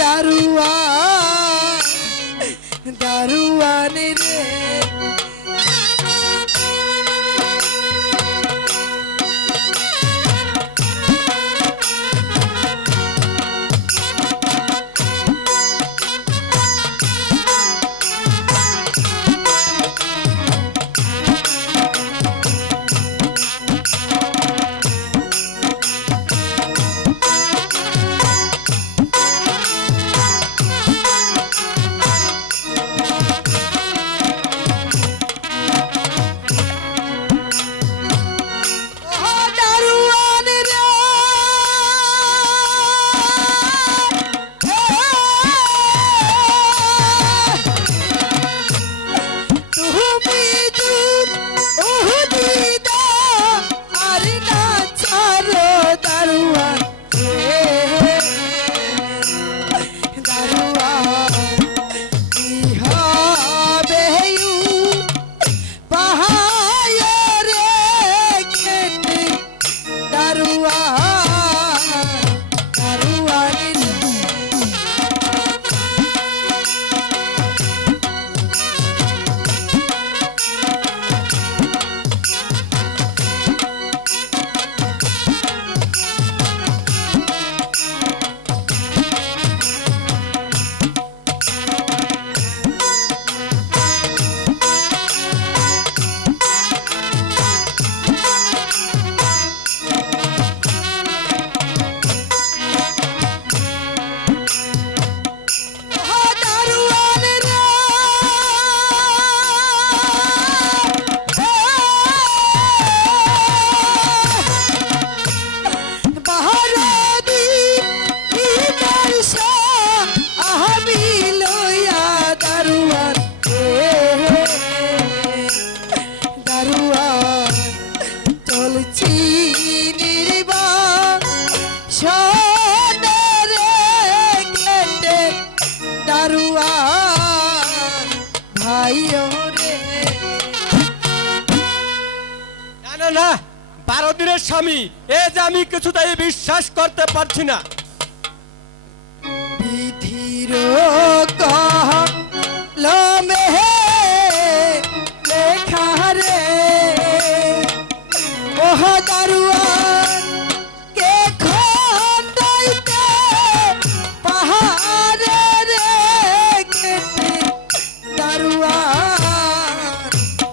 தருவா ভাই রে। না না না বারো দিনের স্বামী এ যে আমি কিছুতেই বিশ্বাস করতে পারছি না। বিধির কলমে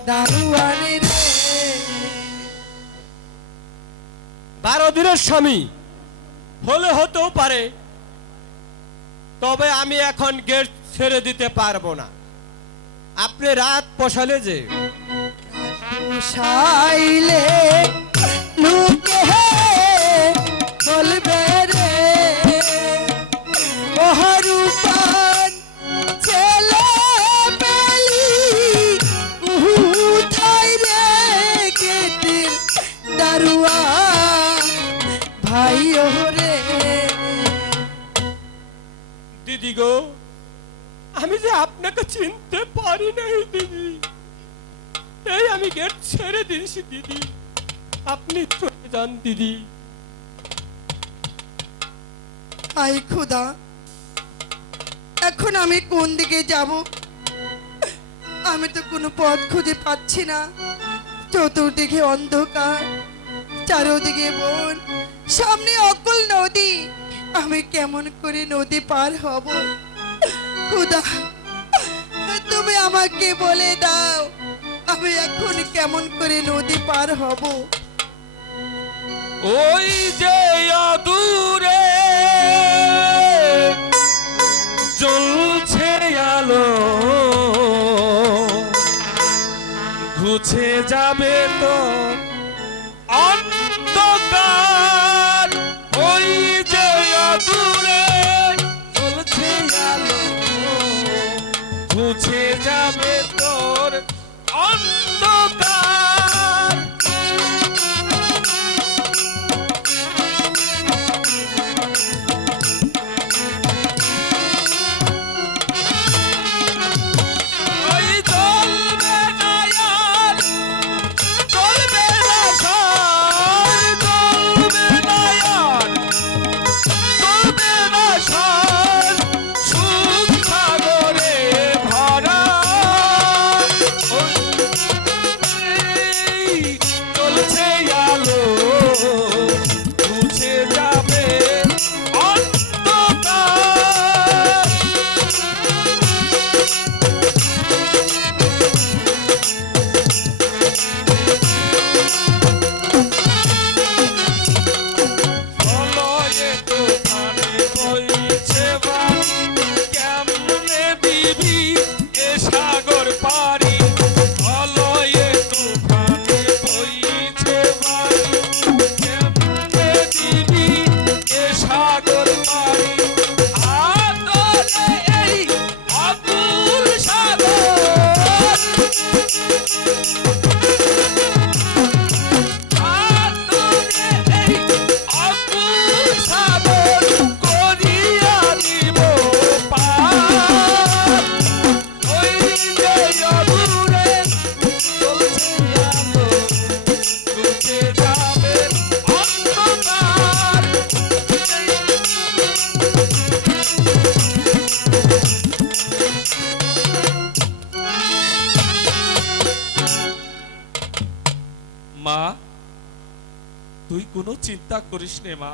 দারুয়ান রে বারো দিনের স্বামী হলে হতেও পারে তবে আমি এখন গেট ছেড়ে দিতে পারব না। আপনি রাত পোষালে যে। সাইলে গো। আমি যে আপনাকে চিনতে পারি নাই দিদি। এই আমি গেট ছেড়ে দিয়েছি দিদি। আপনি চলে যান দিদি। আই খুদা এখন আমি কোন দিকে যাব? আমি তো কোনো পথ খুঁজে পাচ্ছি না। চতুর্দিকে অন্ধকার চারোদিকে বন সামনে অকুল নদী। আমি কেমন করে নদী পার হব? খুদা, তুমি আমাকে বলে দাও, আমি এখন কেমন করে নদী পার হব? ওই যে দূরে জ্বলছে আলো ঘুছে যাবে তো মা, তুই কোনো চিন্তা করিস নে মা।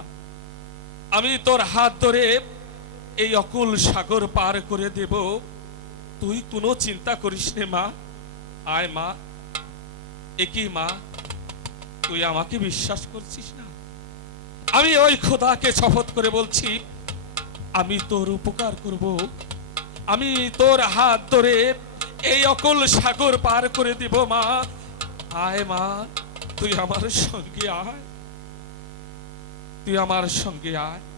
আমি তোর হাত ধরে এই অকুল সাগর পার করে দেব। তুই কোনো চিন্তা করিস নে মা। আয় মা একই মা? তুই আমাকে বিশ্বাস করছিস না? আমি ওই খোদাকে শপথ করে বলছি, আমি তোর উপকার করব। আমি তোর হাত ধরে এই অকল সাগর পার করে দিব, মা। আয়, মা, তুই আমার সঙ্গে আয়। তুই আমার সঙ্গে আয়।